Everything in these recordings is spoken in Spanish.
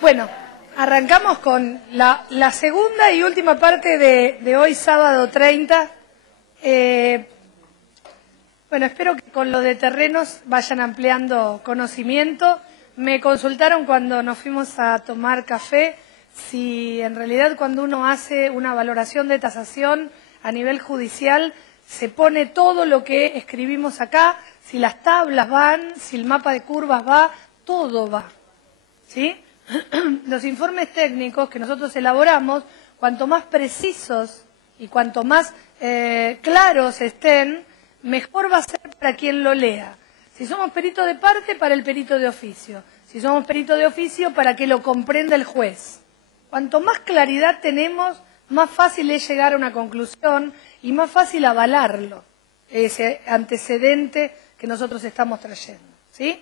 Bueno, arrancamos con la segunda y última parte de hoy, sábado 30. Bueno, espero que con lo de terrenos vayan ampliando conocimiento. Me consultaron cuando nos fuimos a tomar café si en realidad cuando uno hace una valoración de tasación a nivel judicial se pone todo lo que escribimos acá, si las tablas van, si el mapa de curvas va, todo va, ¿sí? Los informes técnicos que nosotros elaboramos, cuanto más precisos y cuanto más claros estén, mejor va a ser para quien lo lea. Si somos perito de parte, para el perito de oficio. Si somos perito de oficio, para que lo comprenda el juez. Cuanto más claridad tenemos, más fácil es llegar a una conclusión y más fácil avalarlo, ese antecedente que nosotros estamos trayendo, ¿sí?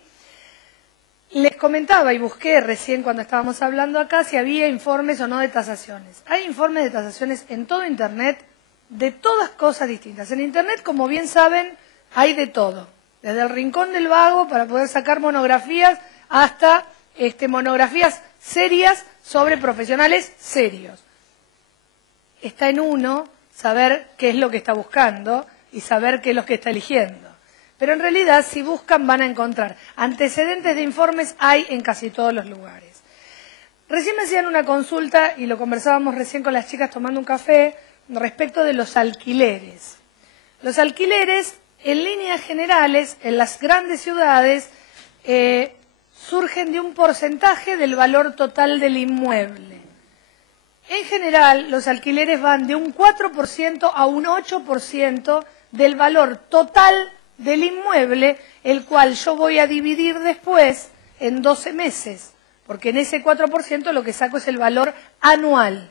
Les comentaba y busqué recién cuando estábamos hablando acá si había informes o no de tasaciones. Hay informes de tasaciones en todo Internet de todas cosas distintas. En Internet, como bien saben, hay de todo. Desde el rincón del vago para poder sacar monografías hasta monografías serias sobre profesionales serios. Está en uno saber qué es lo que está buscando y saber qué es lo que está eligiendo. Pero en realidad, si buscan, van a encontrar. Antecedentes de informes hay en casi todos los lugares. Recién me hacían una consulta, y lo conversábamos recién con las chicas tomando un café, respecto de los alquileres. Los alquileres, en líneas generales, en las grandes ciudades, surgen de un porcentaje del valor total del inmueble. En general, los alquileres van de un 4% a un 8% del valor total del inmueble, el cual yo voy a dividir después en 12 meses, porque en ese 4% lo que saco es el valor anual.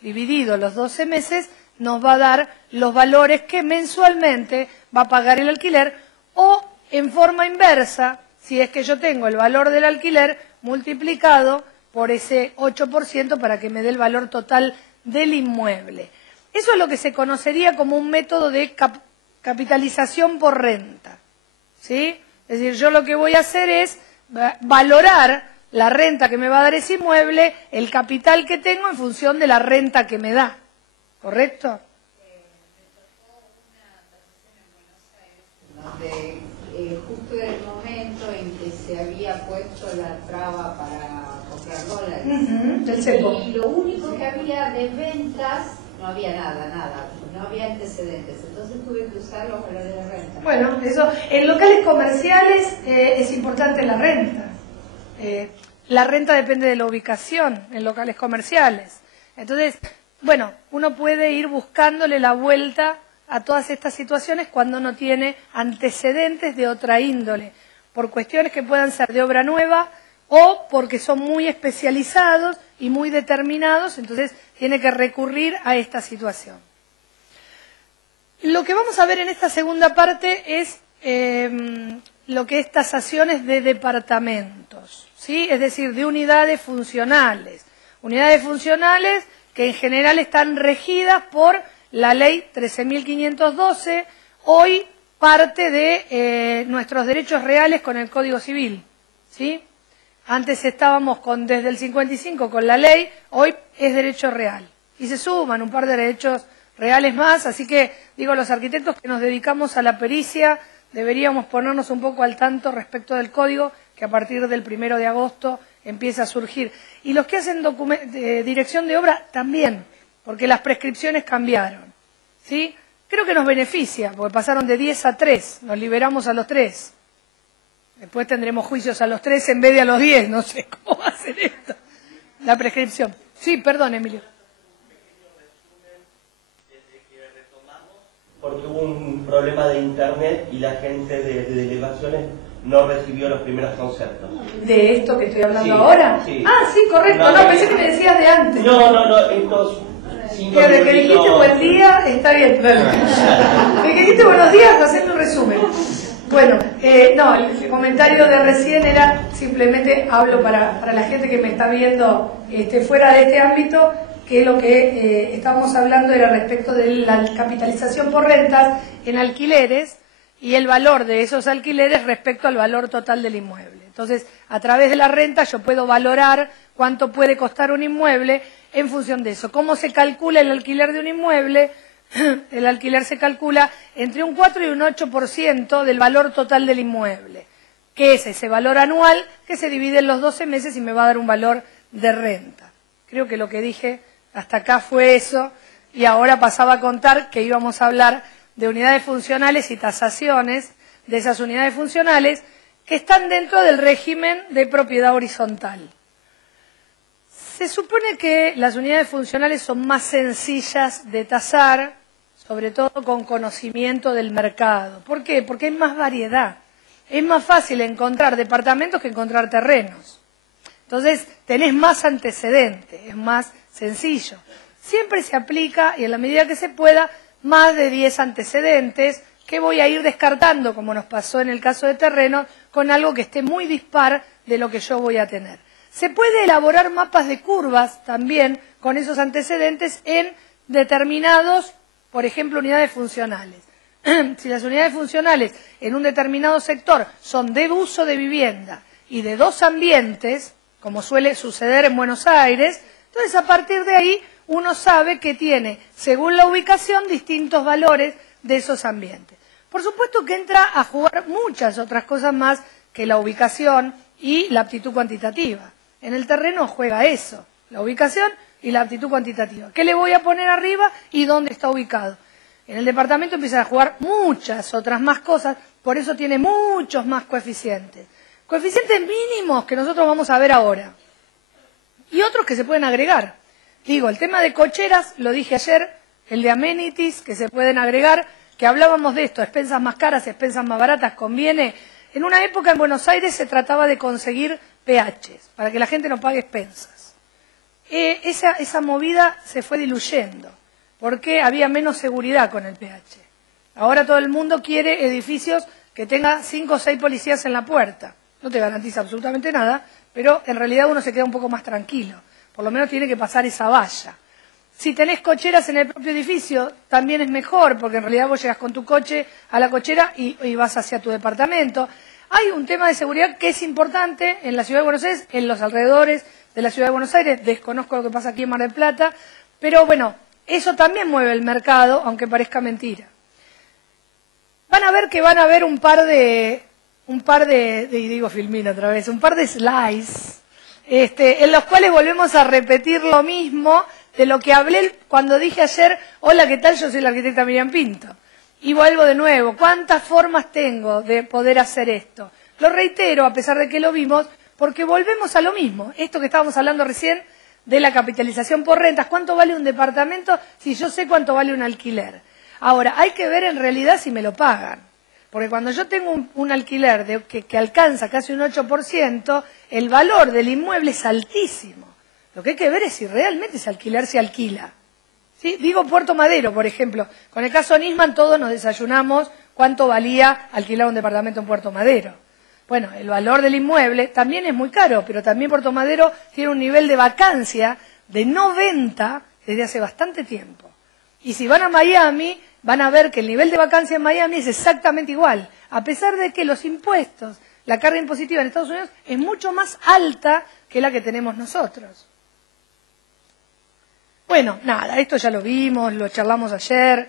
Dividido los 12 meses nos va a dar los valores que mensualmente va a pagar el alquiler, o en forma inversa, si es que yo tengo el valor del alquiler multiplicado por ese 8% para que me dé el valor total del inmueble. Eso es lo que se conocería como un método de capitalización por renta, ¿sí? Es decir, yo lo que voy a hacer es valorar la renta que me va a dar ese inmueble, el capital que tengo en función de la renta que me da, ¿correcto? Me tocó una tasación en Buenos Aires, donde justo en el momento en que se había puesto la traba para comprar dólares, del cepo. Y lo único que había de ventas, no había nada, no había antecedentes, entonces tuve que usar los valores de renta. Bueno, eso, en locales comerciales es importante la renta. La renta depende de la ubicación en locales comerciales. Entonces, bueno, uno puede ir buscándole la vuelta a todas estas situaciones cuando no tiene antecedentes de otra índole, por cuestiones que puedan ser de obra nueva o porque son muy especializados y muy determinados, entonces tiene que recurrir a esta situación. Lo que vamos a ver en esta segunda parte es lo que es tasaciones de departamentos, ¿sí? Es decir, de unidades funcionales. Unidades funcionales que en general están regidas por la ley 13.512, hoy parte de nuestros derechos reales con el Código Civil, ¿sí? Antes estábamos desde el 55 con la ley, hoy es derecho real. Y se suman un par de derechos reales más, así que digo, los arquitectos que nos dedicamos a la pericia deberíamos ponernos un poco al tanto respecto del código, que a partir del 1 de agosto empieza a surgir. Y los que hacen dirección de obra también, porque las prescripciones cambiaron, ¿sí? Creo que nos beneficia, porque pasaron de 10 a 3, nos liberamos a los 3. Después tendremos juicios a los 3 en vez de a los 10, no sé cómo va a ser esto. La prescripción. Sí, perdón, Emilio. Porque hubo un problema de internet y la gente de delegaciones no recibió los primeros conceptos. ¿De esto que estoy hablando Sí, ahora? sí. Ah, sí, correcto. No, pensé que me decías de antes. No, estos 5 Desde que dijiste buen día, está bien. Desde que dijiste buenos días, haciendo un resumen. Bueno, no, el comentario de recién era, simplemente hablo para la gente que me está viendo fuera de este ámbito, que lo que estábamos hablando era respecto de la capitalización por rentas en alquileres y el valor de esos alquileres respecto al valor total del inmueble. Entonces, a través de la renta yo puedo valorar cuánto puede costar un inmueble en función de eso. ¿Cómo se calcula el alquiler de un inmueble? El alquiler se calcula entre un 4 y un 8% del valor total del inmueble, que es ese valor anual que se divide en los 12 meses y me va a dar un valor de renta. Creo que lo que dije hasta acá fue eso, y ahora pasaba a contar que íbamos a hablar de unidades funcionales y tasaciones de esas unidades funcionales que están dentro del régimen de propiedad horizontal. Se supone que las unidades funcionales son más sencillas de tasar, sobre todo con conocimiento del mercado. ¿Por qué? Porque hay más variedad. Es más fácil encontrar departamentos que encontrar terrenos. Entonces, tenés más antecedentes, es más sencillo. Siempre se aplica, y en la medida que se pueda, más de 10 antecedentes que voy a ir descartando, como nos pasó en el caso de terrenos, con algo que esté muy dispar de lo que yo voy a tener. Se puede elaborar mapas de curvas también con esos antecedentes en determinados, por ejemplo, unidades funcionales. Si las unidades funcionales en un determinado sector son de uso de vivienda y de 2 ambientes, como suele suceder en Buenos Aires, entonces a partir de ahí uno sabe que tiene, según la ubicación, distintos valores de esos ambientes. Por supuesto que entra a jugar muchas otras cosas más que la ubicación y la aptitud cuantitativa. En el terreno juega eso, la ubicación y la aptitud cuantitativa. ¿Qué le voy a poner arriba y dónde está ubicado? En el departamento empiezan a jugar muchas otras más cosas, por eso tiene muchos más coeficientes. Coeficientes mínimos que nosotros vamos a ver ahora. Y otros que se pueden agregar. Digo, el tema de cocheras, lo dije ayer, el de amenities que se pueden agregar, que hablábamos de esto, expensas más caras, expensas más baratas, conviene. En una época en Buenos Aires se trataba de conseguir PHs, para que la gente no pague expensas. Esa movida se fue diluyendo, porque había menos seguridad con el PH. Ahora todo el mundo quiere edificios que tengan 5 o 6 policías en la puerta. No te garantiza absolutamente nada, pero en realidad uno se queda un poco más tranquilo. Por lo menos tiene que pasar esa valla. Si tenés cocheras en el propio edificio, también es mejor, porque en realidad vos llegas con tu coche a la cochera y vas hacia tu departamento. Hay un tema de seguridad que es importante en la Ciudad de Buenos Aires, en los alrededores de la Ciudad de Buenos Aires. Desconozco lo que pasa aquí en Mar del Plata, pero bueno, eso también mueve el mercado, aunque parezca mentira. Van a ver que van a haber un par de digo Filmina otra vez, un par de slides, en los cuales volvemos a repetir lo mismo de lo que hablé cuando dije ayer, hola, ¿qué tal? Yo soy la arquitecta Miriam Pinto. Y vuelvo de nuevo, ¿cuántas formas tengo de poder hacer esto? Lo reitero, a pesar de que lo vimos, porque volvemos a lo mismo. Esto que estábamos hablando recién de la capitalización por rentas, ¿cuánto vale un departamento si yo sé cuánto vale un alquiler? Ahora, hay que ver en realidad si me lo pagan. Porque cuando yo tengo un alquiler que alcanza casi un 8%, el valor del inmueble es altísimo. Lo que hay que ver es si realmente ese alquiler se alquila. ¿Sí? Digo Puerto Madero, por ejemplo. Con el caso Nisman todos nos desayunamos cuánto valía alquilar un departamento en Puerto Madero. Bueno, el valor del inmueble también es muy caro, pero también Puerto Madero tiene un nivel de vacancia de no venta desde hace bastante tiempo. Y si van a Miami, van a ver que el nivel de vacancia en Miami es exactamente igual, a pesar de que los impuestos, la carga impositiva en Estados Unidos es mucho más alta que la que tenemos nosotros. Bueno, nada, esto ya lo vimos, lo charlamos ayer.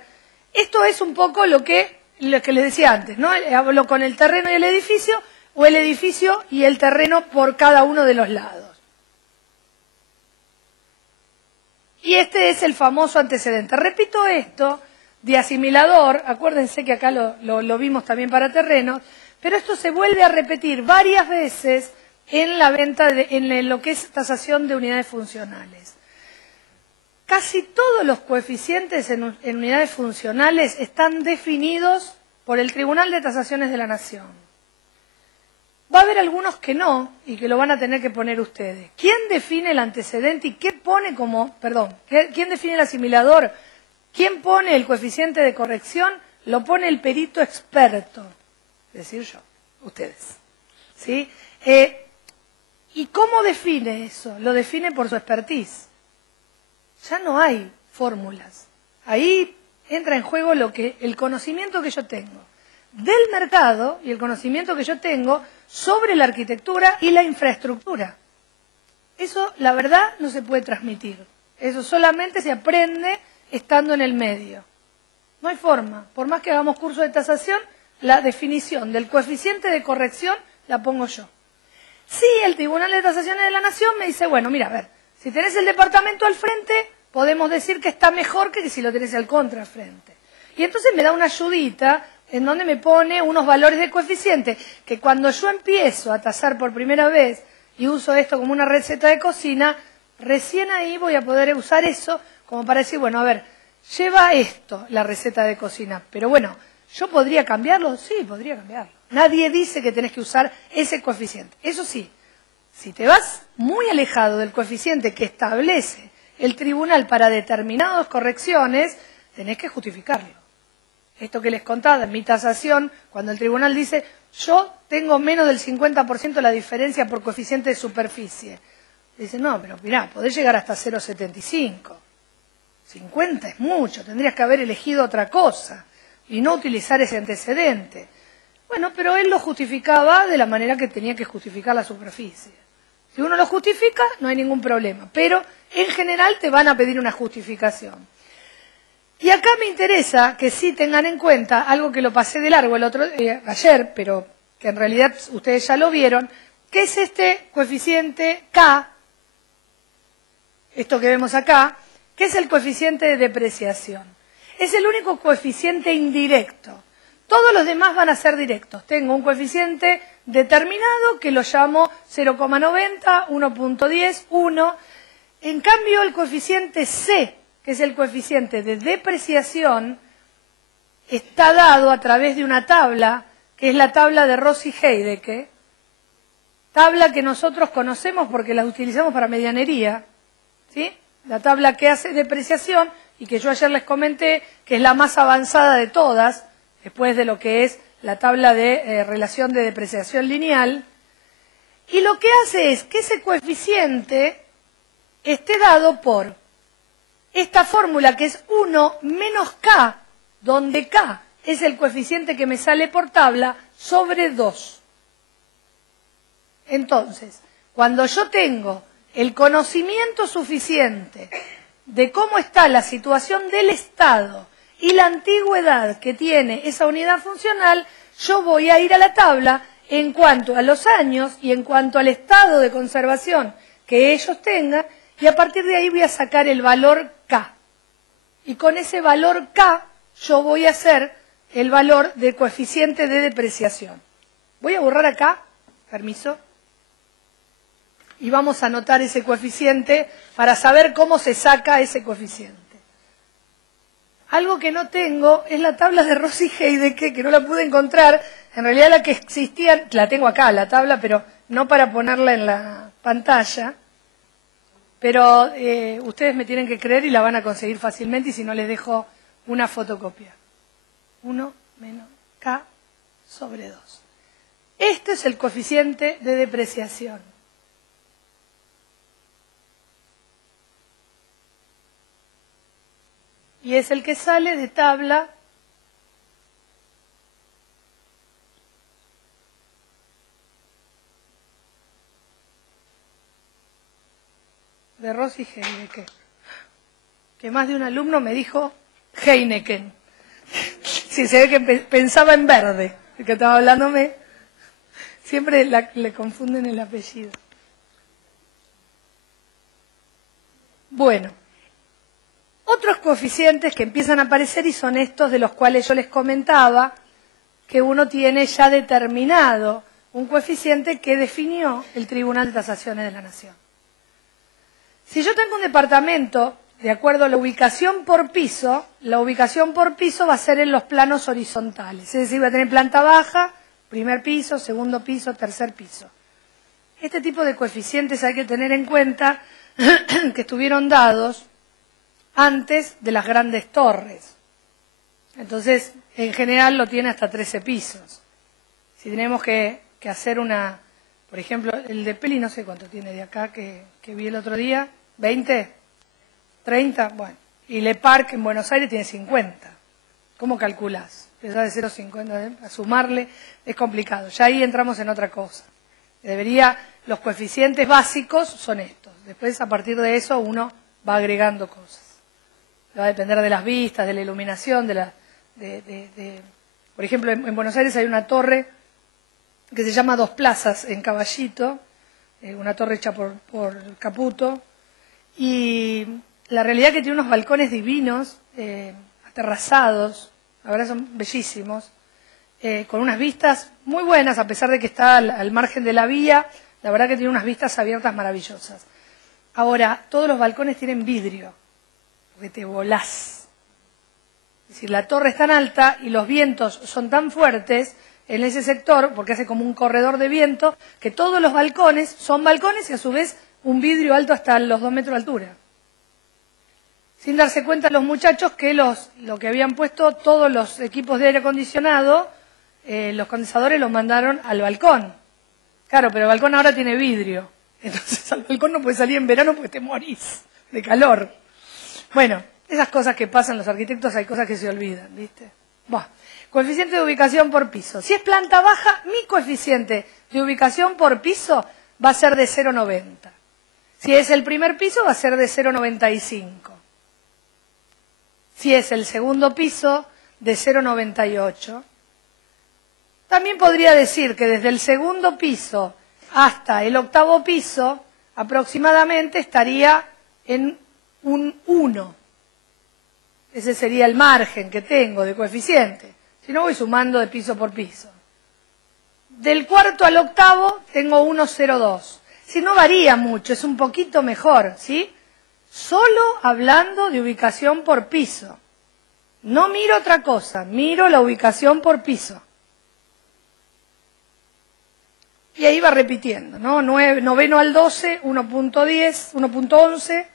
Esto es un poco lo que les decía antes, ¿no? Hablo con el terreno y el edificio, o el edificio y el terreno por cada uno de los lados. Y este es el famoso antecedente. Repito esto de asimilador, acuérdense que acá lo vimos también para terrenos, pero esto se vuelve a repetir varias veces en la venta, en lo que es tasación de unidades funcionales. Casi todos los coeficientes en unidades funcionales están definidos por el Tribunal de Tasaciones de la Nación. Va a haber algunos que no, y que lo van a tener que poner ustedes. ¿Quién define el antecedente y qué pone como, quién define el asimilador? ¿Quién pone el coeficiente de corrección? Lo pone el perito experto, es decir, yo, ustedes. ¿Sí? ¿Y cómo define eso? Lo define por su expertise. Ya no hay fórmulas. Ahí entra en juego el conocimiento que yo tengo del mercado y el conocimiento que yo tengo sobre la arquitectura y la infraestructura. Eso, la verdad, no se puede transmitir. Eso solamente se aprende estando en el medio. No hay forma. Por más que hagamos curso de tasación, la definición del coeficiente de corrección la pongo yo. Sí, el Tribunal de Tasaciones de la Nación me dice, bueno, mira, a ver, si tenés el departamento al frente, podemos decir que está mejor que si lo tenés al contra al frente. Y entonces me da una ayudita en donde me pone unos valores de coeficiente, que cuando yo empiezo a tasar por primera vez y uso esto como una receta de cocina, recién ahí voy a poder usar eso como para decir, bueno, a ver, lleva esto la receta de cocina, pero bueno, ¿yo podría cambiarlo? Sí, podría cambiarlo. Nadie dice que tenés que usar ese coeficiente. Eso sí, si te vas muy alejado del coeficiente que establece el tribunal para determinadas correcciones, tenés que justificarlo. Esto que les contaba en mi tasación, cuando el tribunal dice, yo tengo menos del 50% la diferencia por coeficiente de superficie. Dice, no, pero mirá, podés llegar hasta 0,75. 50 es mucho, tendrías que haber elegido otra cosa y no utilizar ese antecedente. Bueno, pero él lo justificaba de la manera que tenía que justificar la superficie. Si uno lo justifica, no hay ningún problema, pero en general te van a pedir una justificación. Y acá me interesa que sí tengan en cuenta algo que lo pasé de largo ayer, pero que en realidad ustedes ya lo vieron, que es este coeficiente K, esto que vemos acá, que es el coeficiente de depreciación. Es el único coeficiente indirecto. Todos los demás van a ser directos. Tengo un coeficiente determinado que lo llamo 0,90, 1.10, 1. En cambio, el coeficiente C, que es el coeficiente de depreciación, está dado a través de una tabla, que es la tabla de Rossi-Heidecke, tabla que nosotros conocemos porque la utilizamos para medianería, ¿sí? La tabla que hace depreciación y que yo ayer les comenté que es la más avanzada de todas, después de lo que es la tabla de relación de depreciación lineal, y lo que hace es que ese coeficiente esté dado por esta fórmula que es 1 menos K, donde K es el coeficiente que me sale por tabla, sobre 2. Entonces, cuando yo tengo el conocimiento suficiente de cómo está la situación del Estado y la antigüedad que tiene esa unidad funcional, yo voy a ir a la tabla en cuanto a los años y en cuanto al estado de conservación que ellos tengan, y a partir de ahí voy a sacar el valor K. Y con ese valor K yo voy a hacer el valor del coeficiente de depreciación. Voy a borrar acá, permiso, y vamos a anotar ese coeficiente para saber cómo se saca ese coeficiente. Algo que no tengo es la tabla de Rossi-Heidecke, que no la pude encontrar. En realidad la que existía, la tengo acá, la tabla, pero no para ponerla en la pantalla. Pero ustedes me tienen que creer y la van a conseguir fácilmente, y si no les dejo una fotocopia. 1 menos K sobre 2. Este es el coeficiente de depreciación. Y es el que sale de tabla de Rossi-Heidecke, que más de un alumno me dijo Heineken. Sí, se ve que pensaba en verde, el que estaba hablándome. Siempre le confunden el apellido. Bueno, otros coeficientes que empiezan a aparecer y son estos de los cuales yo les comentaba, que uno tiene ya determinado un coeficiente que definió el Tribunal de Tasaciones de la Nación. Si yo tengo un departamento, de acuerdo a la ubicación por piso, la ubicación por piso va a ser en los planos horizontales. Es decir, voy a tener planta baja, primer piso, segundo piso, tercer piso. Este tipo de coeficientes hay que tener en cuenta que estuvieron dados antes de las grandes torres. Entonces, en general lo tiene hasta 13 pisos. Si tenemos que hacer una, por ejemplo, el de Peli no sé cuánto tiene de acá, que vi el otro día, 20, 30, bueno. Y Le Parc en Buenos Aires tiene 50. ¿Cómo calculás? Empezar de 0,50, a sumarle, es complicado. Ya ahí entramos en otra cosa. Los coeficientes básicos son estos. Después, a partir de eso, uno va agregando cosas. Va a depender de las vistas, de la iluminación, por ejemplo, en Buenos Aires hay una torre que se llama Dos Plazas, en Caballito, una torre hecha por Caputo, y la realidad es que tiene unos balcones divinos, aterrazados, la verdad son bellísimos, con unas vistas muy buenas, a pesar de que está al margen de la vía, la verdad que tiene unas vistas abiertas maravillosas. Ahora, todos los balcones tienen vidrio, porque te volás. Es decir, la torre es tan alta y los vientos son tan fuertes en ese sector, porque hace como un corredor de viento, que todos los balcones son balcones y a su vez un vidrio alto hasta los 2 metros de altura. Sin darse cuenta los muchachos que lo que habían puesto, todos los equipos de aire acondicionado, los condensadores los mandaron al balcón. Claro, pero el balcón ahora tiene vidrio. Entonces al balcón no puedes salir en verano porque te morís de calor. Bueno, esas cosas que pasan los arquitectos, hay cosas que se olvidan, ¿viste? Bueno, coeficiente de ubicación por piso. Si es planta baja, mi coeficiente de ubicación por piso va a ser de 0,90. Si es el primer piso, va a ser de 0,95. Si es el segundo piso, de 0,98. También podría decir que desde el segundo piso hasta el octavo piso, aproximadamente estaría en un 1. Ese sería el margen que tengo de coeficiente. Si no, voy sumando de piso por piso. Del cuarto al octavo tengo 1,02. Si no varía mucho, es un poquito mejor, ¿sí? Solo hablando de ubicación por piso. No miro otra cosa, miro la ubicación por piso. Y ahí va repitiendo, ¿no? Noveno al 12, 1.10, 1.11,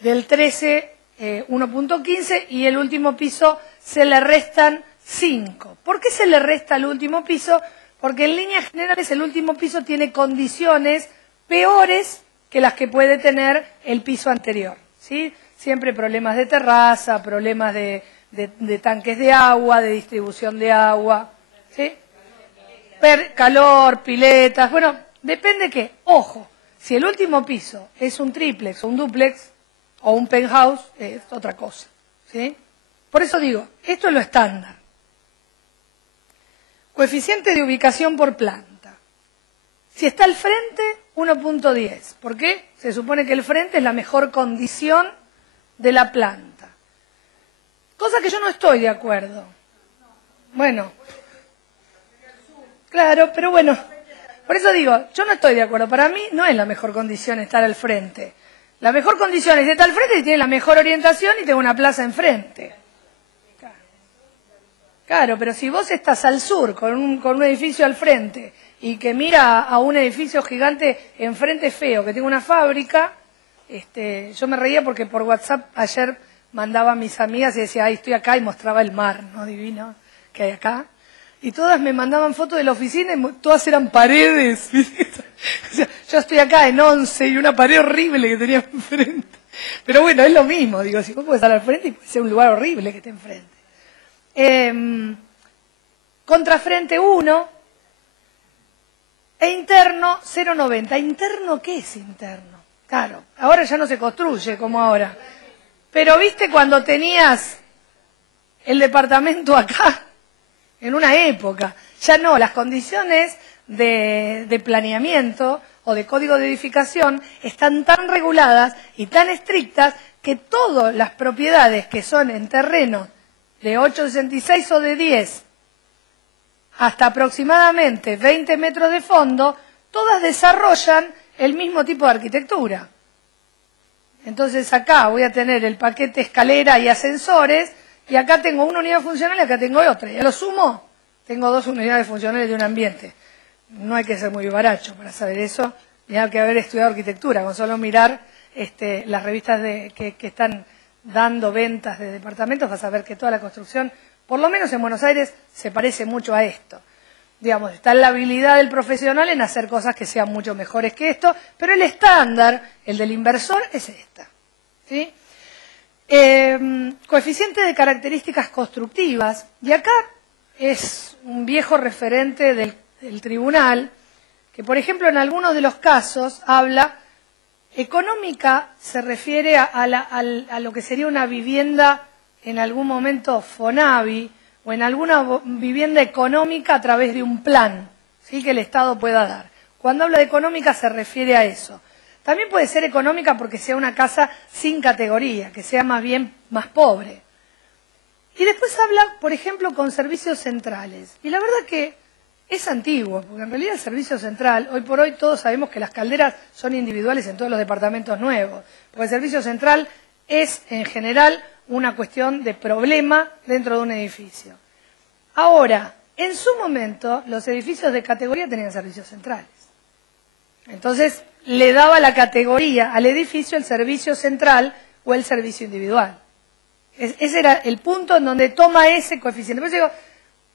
del 13, 1.15, y el último piso se le restan 5. ¿Por qué se le resta al último piso? Porque en líneas generales el último piso tiene condiciones peores que las que puede tener el piso anterior, ¿sí? Siempre problemas de terraza, problemas de tanques de agua, de distribución de agua, ¿sí? Calor, piletas, bueno, depende qué. Ojo, si el último piso es un triplex o un duplex o un penthouse, es otra cosa, ¿sí? Por eso digo, esto es lo estándar. Coeficiente de ubicación por planta. Si está al frente, 1.10. ¿Por qué? Se supone que el frente es la mejor condición de la planta. Cosa que yo no estoy de acuerdo. Bueno, claro, pero bueno, por eso digo, yo no estoy de acuerdo. Para mí no es la mejor condición estar al frente. La mejor condición es estar al frente y tiene la mejor orientación y tengo una plaza enfrente. Claro, pero si vos estás al sur con un edificio al frente y que mira a un edificio gigante enfrente feo, que tengo una fábrica, yo me reía porque por WhatsApp ayer mandaba a mis amigas y decía, ay, estoy acá, y mostraba el mar, ¿no? Divino que hay acá. Y todas me mandaban fotos de la oficina y todas eran paredes. O sea, yo estoy acá en 11 y una pared horrible que tenía enfrente. Pero bueno, es lo mismo, digo, si vos podés estar al frente y puede ser un lugar horrible que esté enfrente. Contrafrente 1 e interno 0,90. ¿Interno qué es interno? Claro, ahora ya no se construye como ahora. Pero viste cuando tenías el departamento acá, en una época, ya no, las condiciones de planeamiento o de código de edificación están tan reguladas y tan estrictas que todas las propiedades que son en terrenos de 8,66 o de 10 hasta aproximadamente 20 metros de fondo, todas desarrollan el mismo tipo de arquitectura. Entonces acá voy a tener el paquete escalera y ascensores, y acá tengo una unidad funcional y acá tengo otra. Y a lo sumo, tengo 2 unidades funcionales de un ambiente. No hay que ser muy baracho para saber eso, ni hay que haber estudiado arquitectura, con solo mirar las revistas que están dando ventas de departamentos, vas a ver que toda la construcción, por lo menos en Buenos Aires, se parece mucho a esto. Digamos, está la habilidad del profesional en hacer cosas que sean mucho mejores que esto, pero el estándar, el del inversor, es esta, ¿sí? Coeficiente de características constructivas, y acá es un viejo referente del tribunal, que por ejemplo en algunos de los casos habla Económica se refiere a lo que sería una vivienda en algún momento FONAVI o en alguna vivienda económica a través de un plan, ¿sí?, que el Estado pueda dar. Cuando habla de económica se refiere a eso. También puede ser económica porque sea una casa sin categoría, que sea más bien más pobre. Y después habla, por ejemplo, con servicios centrales. Y la verdad que es antiguo, porque en realidad el servicio central, hoy por hoy todos sabemos que las calderas son individuales en todos los departamentos nuevos, porque el servicio central es en general una cuestión de problema dentro de un edificio. Ahora, en su momento, los edificios de categoría tenían servicios centrales. Entonces, le daba la categoría al edificio el servicio central o el servicio individual. Ese era el punto en donde toma ese coeficiente. Por eso digo,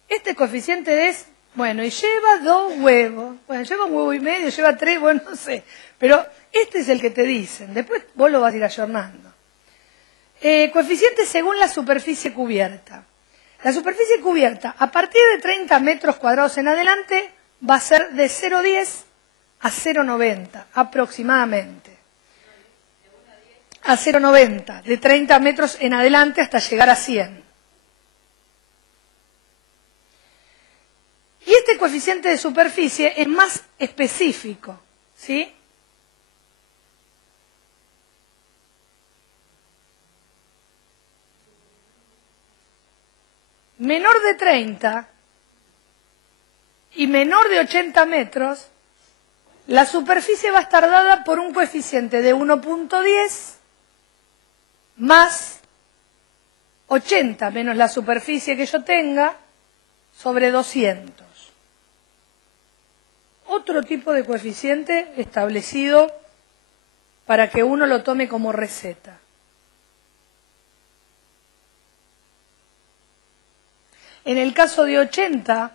este coeficiente es, bueno, y lleva 2 huevos. Bueno, lleva 1,5 huevos, lleva 3, bueno, no sé. Pero este es el que te dicen. Después vos lo vas a ir ayornando. Coeficiente según la superficie cubierta. La superficie cubierta, a partir de 30 metros cuadrados en adelante, va a ser de 0,10 a 0,90 aproximadamente. A 0,90, de 30 metros en adelante hasta llegar a 100. Y este coeficiente de superficie es más específico, ¿sí? Menor de 30 y menor de 80 metros, la superficie va a estar dada por un coeficiente de 1,10 más 80 menos la superficie que yo tenga sobre 200. Otro tipo de coeficiente establecido para que uno lo tome como receta. En el caso de 80,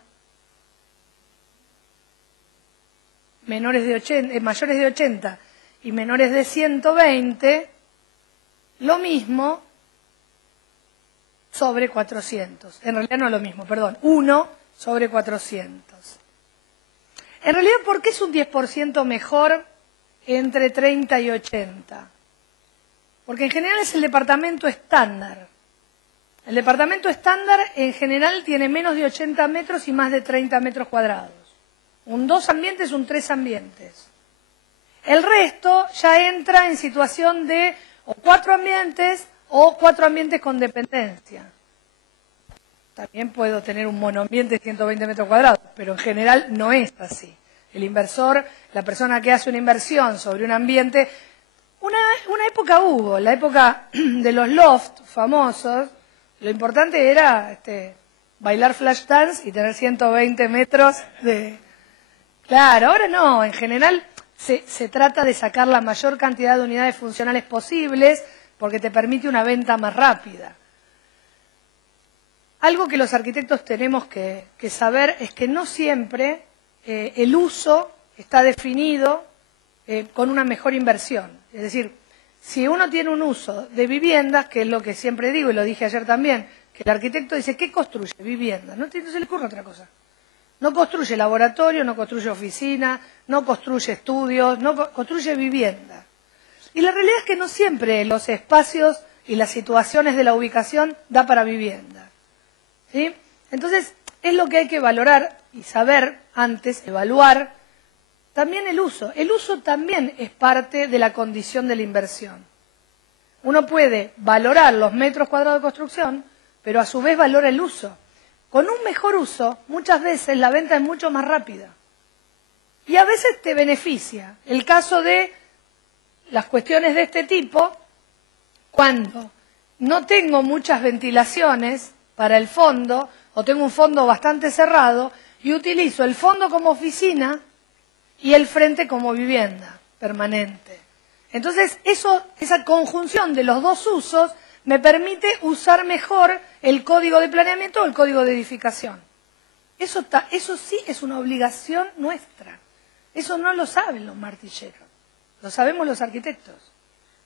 mayores de 80 y menores de 120, lo mismo sobre 400. En realidad no es lo mismo, perdón, 1 sobre 400. En realidad, ¿por qué es un 10% mejor entre 30 y 80? Porque en general es el departamento estándar. El departamento estándar en general tiene menos de 80 metros y más de 30 metros cuadrados. Un 2 ambientes, un 3 ambientes. El resto ya entra en situación de o 4 ambientes o 4 ambientes con dependencia. También puedo tener un monoambiente de 120 metros cuadrados, pero en general no es así. El inversor, la persona que hace una inversión sobre un ambiente, una época hubo, la época de los loft famosos, lo importante era bailar flash dance y tener 120 metros de... Claro, ahora no, en general se trata de sacar la mayor cantidad de unidades funcionales posibles porque te permite una venta más rápida. Algo que los arquitectos tenemos que saber es que no siempre el uso está definido con una mejor inversión. Es decir, si uno tiene un uso de viviendas, que es lo que siempre digo y lo dije ayer también, que el arquitecto dice, ¿qué construye? Vivienda. No se le ocurre otra cosa. No construye laboratorio, no construye oficina, no construye estudios, construye vivienda. Y la realidad es que no siempre los espacios y las situaciones de la ubicación da para vivienda. ¿Sí? Entonces, es lo que hay que valorar y saber antes, evaluar también el uso. El uso también es parte de la condición de la inversión. Uno puede valorar los metros cuadrados de construcción, pero a su vez valora el uso. Con un mejor uso, muchas veces la venta es mucho más rápida. Y a veces te beneficia. El caso de las cuestiones de este tipo, cuando no tengo muchas ventilaciones para el fondo, o tengo un fondo bastante cerrado, y utilizo el fondo como oficina y el frente como vivienda permanente. Entonces, esa conjunción de los dos usos me permite usar mejor el código de planeamiento o el código de edificación. Eso sí es una obligación nuestra. Eso no lo saben los martilleros, lo sabemos los arquitectos.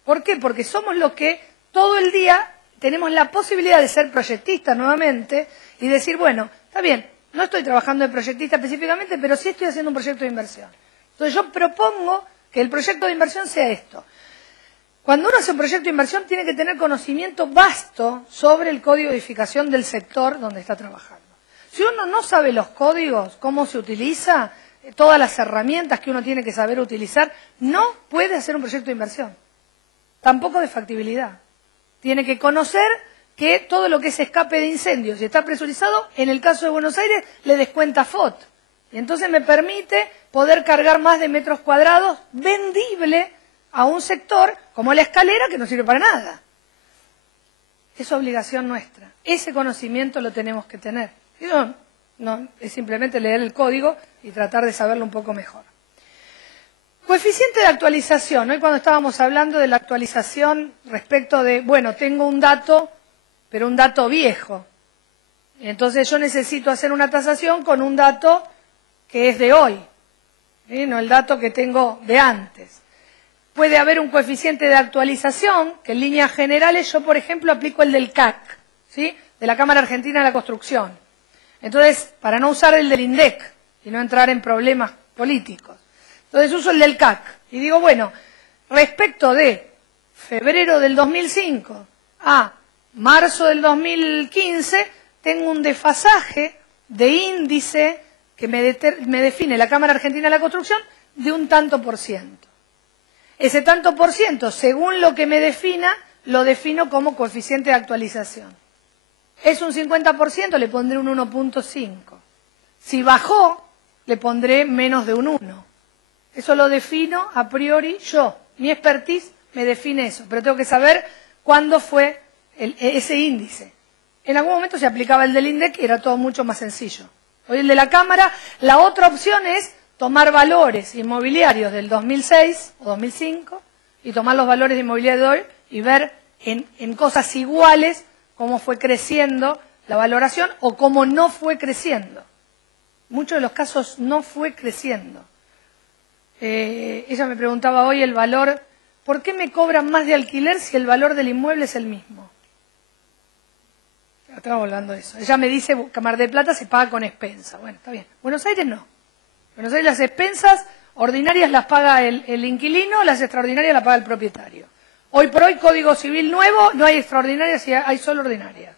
¿Por qué? Porque somos los que todo el día tenemos la posibilidad de ser proyectistas nuevamente y decir, bueno, está bien, no estoy trabajando de proyectista específicamente, pero sí estoy haciendo un proyecto de inversión. Entonces yo propongo que el proyecto de inversión sea esto. Cuando uno hace un proyecto de inversión tiene que tener conocimiento vasto sobre el código de edificación del sector donde está trabajando. Si uno no sabe los códigos, cómo se utiliza, todas las herramientas que uno tiene que saber utilizar, no puede hacer un proyecto de inversión. Tampoco de factibilidad. Tiene que conocer que todo lo que es escape de incendios y está presurizado, en el caso de Buenos Aires, le descuenta FOT. Y entonces me permite poder cargar más de metros cuadrados vendible a un sector como la escalera que no sirve para nada. Es obligación nuestra. Ese conocimiento lo tenemos que tener. Eso no es simplemente leer el código y tratar de saberlo un poco mejor. Coeficiente de actualización. Hoy cuando estábamos hablando de la actualización respecto de, bueno, tengo un dato, pero un dato viejo. Entonces yo necesito hacer una tasación con un dato que es de hoy, no el dato que tengo de antes. Puede haber un coeficiente de actualización, que en líneas generales yo, por ejemplo, aplico el del CAC, ¿sí? De la Cámara Argentina de la Construcción. Entonces, para no usar el del INDEC y no entrar en problemas políticos. Entonces uso el del CAC y digo, bueno, respecto de febrero del 2005 a marzo del 2015, tengo un desfasaje de índice que me define la Cámara Argentina de la Construcción de un tanto por ciento. Ese tanto por ciento, según lo que me defina, lo defino como coeficiente de actualización. Es un 50%, le pondré un 1.5. Si bajó, le pondré menos de un 1. Eso lo defino a priori yo. Mi expertise me define eso, pero tengo que saber cuándo fue ese índice. En algún momento se aplicaba el del INDEC y era todo mucho más sencillo. Hoy el de la Cámara, la otra opción es tomar valores inmobiliarios del 2006 o 2005 y tomar los valores de inmobiliario de hoy y ver en cosas iguales cómo fue creciendo la valoración o cómo no fue creciendo. Muchos de los casos no fue creciendo. Ella me preguntaba hoy el valor, ¿por qué me cobran más de alquiler si el valor del inmueble es el mismo? Estaba hablando de eso. Ella me dice, Mar del Plata se paga con expensa. Bueno, está bien. Buenos Aires no. Buenos Aires las expensas ordinarias las paga el inquilino, las extraordinarias las paga el propietario. Hoy por hoy, Código Civil nuevo, no hay extraordinarias, hay solo ordinarias.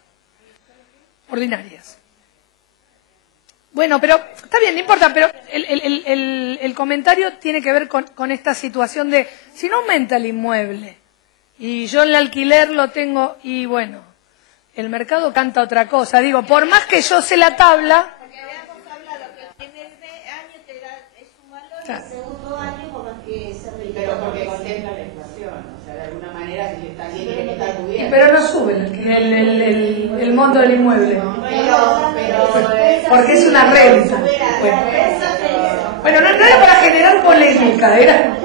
Ordinarias. Bueno, pero está bien, no importa, pero el comentario tiene que ver con esta situación de, si no aumenta el inmueble y yo el alquiler lo tengo, y bueno, el mercado canta otra cosa. Digo, por más que yo sé la tabla... Porque habíamos hablado que en el año te da un valor, claro. El segundo año por más que se repita. Pero porque contempla la inflación, o sea, de alguna manera si también tiene que estar cubierto. Pero no sube el monto del inmueble. Porque es una renta. Bueno, no era para generar polémica, era...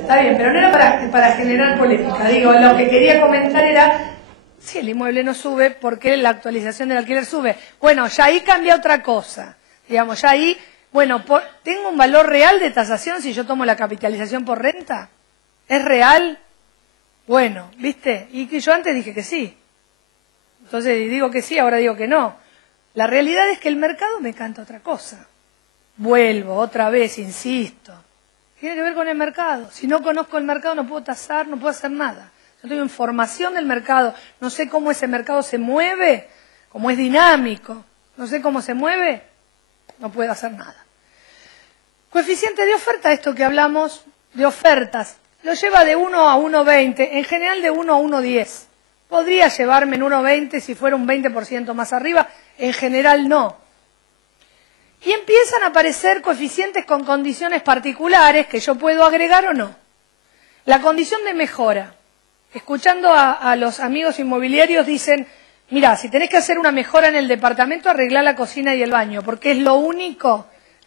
Está bien, pero no era para generar polémica. Digo, lo que quería comentar era, si el inmueble no sube, ¿por qué la actualización del alquiler sube? Bueno, ya ahí cambia otra cosa. Digamos, ya ahí, bueno, ¿tengo un valor real de tasación si yo tomo la capitalización por renta? ¿Es real? Bueno, ¿viste? Y que yo antes dije que sí. Entonces digo que sí, ahora digo que no. La realidad es que el mercado me canta otra cosa. Vuelvo, otra vez, insisto. Tiene que ver con el mercado. Si no conozco el mercado no puedo tasar, no puedo hacer nada. Yo tengo información del mercado, no sé cómo ese mercado se mueve, cómo es dinámico, no sé cómo se mueve, no puedo hacer nada. Coeficiente de oferta, esto que hablamos de ofertas, lo lleva de 1 a 1,20, en general de 1 a 1,10. Podría llevarme en 1,20 si fuera un 20% más arriba, en general no. Y empiezan a aparecer coeficientes con condiciones particulares que yo puedo agregar o no. La condición de mejora. Escuchando a los amigos inmobiliarios dicen, mira, si tenés que hacer una mejora en el departamento, arreglá la cocina y el baño, porque es lo único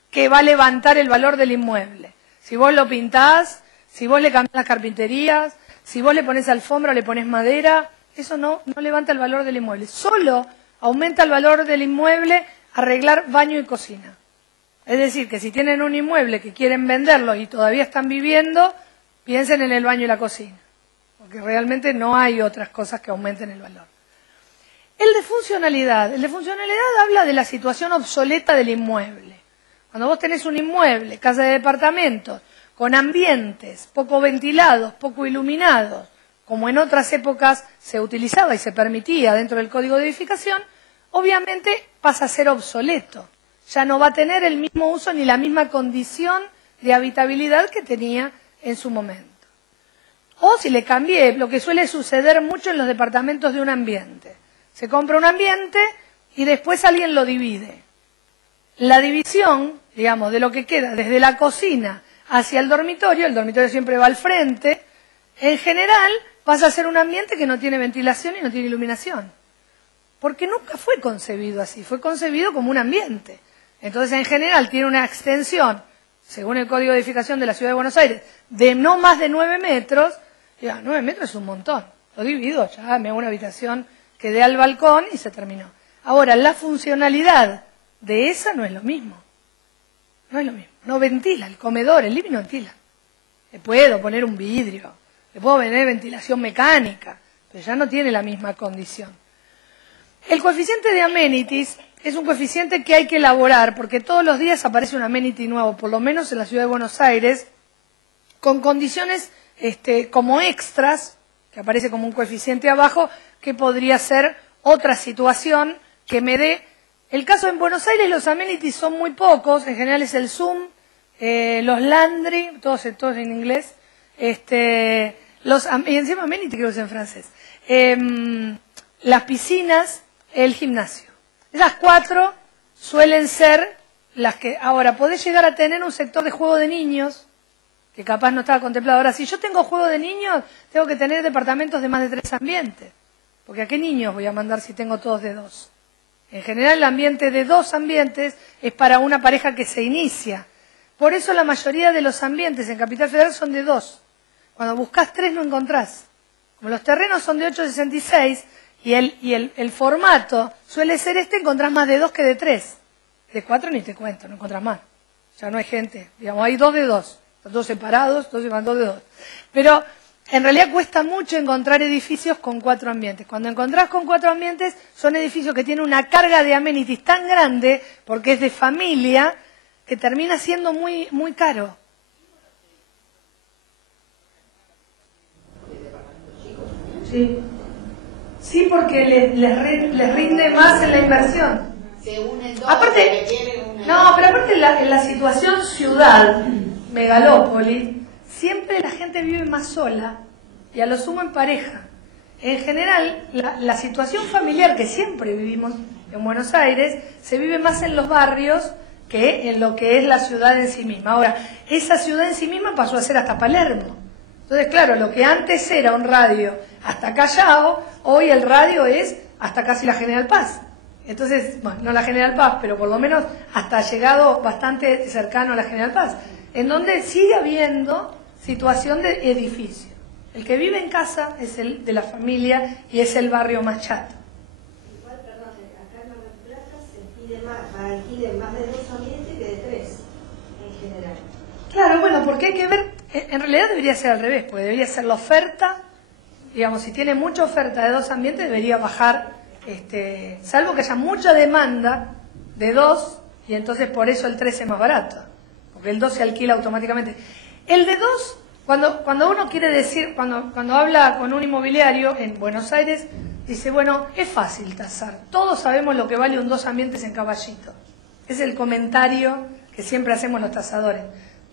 que va a levantar el valor del inmueble. Si vos lo pintás, si vos le cambiás las carpinterías, si vos le ponés alfombra o le ponés madera, eso no levanta el valor del inmueble. Solo aumenta el valor del inmueble arreglar baño y cocina. Es decir, que si tienen un inmueble que quieren venderlo y todavía están viviendo, piensen en el baño y la cocina, porque realmente no hay otras cosas que aumenten el valor. El de funcionalidad habla de la situación obsoleta del inmueble. Cuando vos tenés un inmueble, casa de departamentos, con ambientes poco ventilados, poco iluminados, como en otras épocas se utilizaba y se permitía dentro del Código de Edificación, obviamente pasa a ser obsoleto. Ya no va a tener el mismo uso ni la misma condición de habitabilidad que tenía en su momento. O si le cambié, lo que suele suceder mucho en los departamentos de un ambiente. Se compra un ambiente y después alguien lo divide. La división, digamos, de lo que queda desde la cocina hacia el dormitorio siempre va al frente, en general pasa a ser un ambiente que no tiene ventilación y no tiene iluminación. Porque nunca fue concebido así, fue concebido como un ambiente. Entonces, en general, tiene una extensión, según el Código de Edificación de la Ciudad de Buenos Aires, de no más de 9 metros. Ya, 9 metros es un montón. Lo divido, ya me hago una habitación que dé al balcón y se terminó. Ahora, la funcionalidad de esa no es lo mismo. No es lo mismo. No ventila, el comedor, el living no ventila. Le puedo poner un vidrio, le puedo poner ventilación mecánica, pero ya no tiene la misma condición. El coeficiente de amenities es un coeficiente que hay que elaborar porque todos los días aparece un amenity nuevo, por lo menos en la Ciudad de Buenos Aires, con condiciones como extras, que aparece como un coeficiente abajo, que podría ser otra situación que me dé. El caso en Buenos Aires, los amenities son muy pocos, en general es el Zoom, los laundry, todos en inglés, y encima amenity creo que es en francés, las piscinas, el gimnasio. Esas 4 suelen ser las que... Ahora, podés llegar a tener un sector de juego de niños, que capaz no estaba contemplado. Ahora, si yo tengo juego de niños, tengo que tener departamentos de más de 3 ambientes. Porque ¿a qué niños voy a mandar si tengo todos de 2? En general, el ambiente de 2 ambientes es para una pareja que se inicia. Por eso la mayoría de los ambientes en Capital Federal son de 2. Cuando buscas 3 no encontrás. Como los terrenos son de 8,66 y el formato suele ser encontrás más de 2 que de 3. De 4 ni te cuento, no encontrás más. Ya no hay gente. Digamos, hay 2 de 2. Están todos separados, entonces van 2 de 2. Pero en realidad cuesta mucho encontrar edificios con 4 ambientes. Cuando encontrás con 4 ambientes, son edificios que tienen una carga de amenities tan grande, porque es de familia, que termina siendo muy, muy caro. Sí. Sí, porque les rinde más en la inversión. Se unen dos. Aparte, pero aparte en la situación ciudad, megalópoli, siempre la gente vive más sola y a lo sumo en pareja. En general, la situación familiar que siempre vivimos en Buenos Aires se vive más en los barrios que en lo que es la ciudad en sí misma. Ahora, esa ciudad en sí misma pasó a ser hasta Palermo. Entonces, claro, lo que antes era un radio hasta Callao, hoy el radio es hasta casi la General Paz. Entonces, bueno, no la General Paz, pero por lo menos hasta llegado bastante cercano a la General Paz, en donde sigue habiendo situación de edificio. El que vive en casa es el de la familia y es el barrio más chato. Igual, perdón, acá en Mar del Plata se pide más de 2 ambientes que de 3, en general. Claro, bueno, porque hay que ver, en realidad debería ser al revés, porque debería ser la oferta, digamos, si tiene mucha oferta de 2 ambientes debería bajar, salvo que haya mucha demanda de 2, y entonces por eso el 3 es más barato, porque el 2 se alquila automáticamente. El de 2, cuando uno quiere decir, cuando habla con un inmobiliario en Buenos Aires, dice, bueno, es fácil tasar, todos sabemos lo que vale un 2 ambientes en Caballito. Es el comentario que siempre hacemos los tasadores.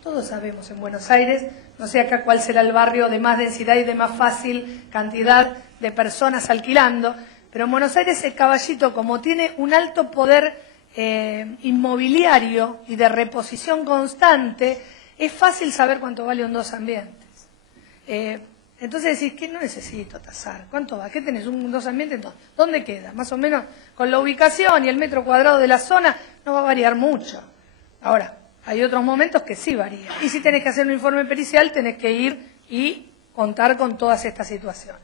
Todos sabemos en Buenos Aires, no sé acá cuál será el barrio de más densidad y de más fácil cantidad de personas alquilando, pero en Buenos Aires el Caballito, como tiene un alto poder inmobiliario y de reposición constante, es fácil saber cuánto vale un 2 ambientes. Entonces decís, que no necesito tasar, ¿cuánto va? ¿Qué tenés? ¿Un 2 ambientes? ¿Dónde queda? Más o menos con la ubicación y el metro cuadrado de la zona no va a variar mucho. Ahora, hay otros momentos que sí varía. Y si tenés que hacer un informe pericial, tenés que ir y contar con todas estas situaciones.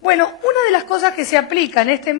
Bueno, una de las cosas que se aplica en este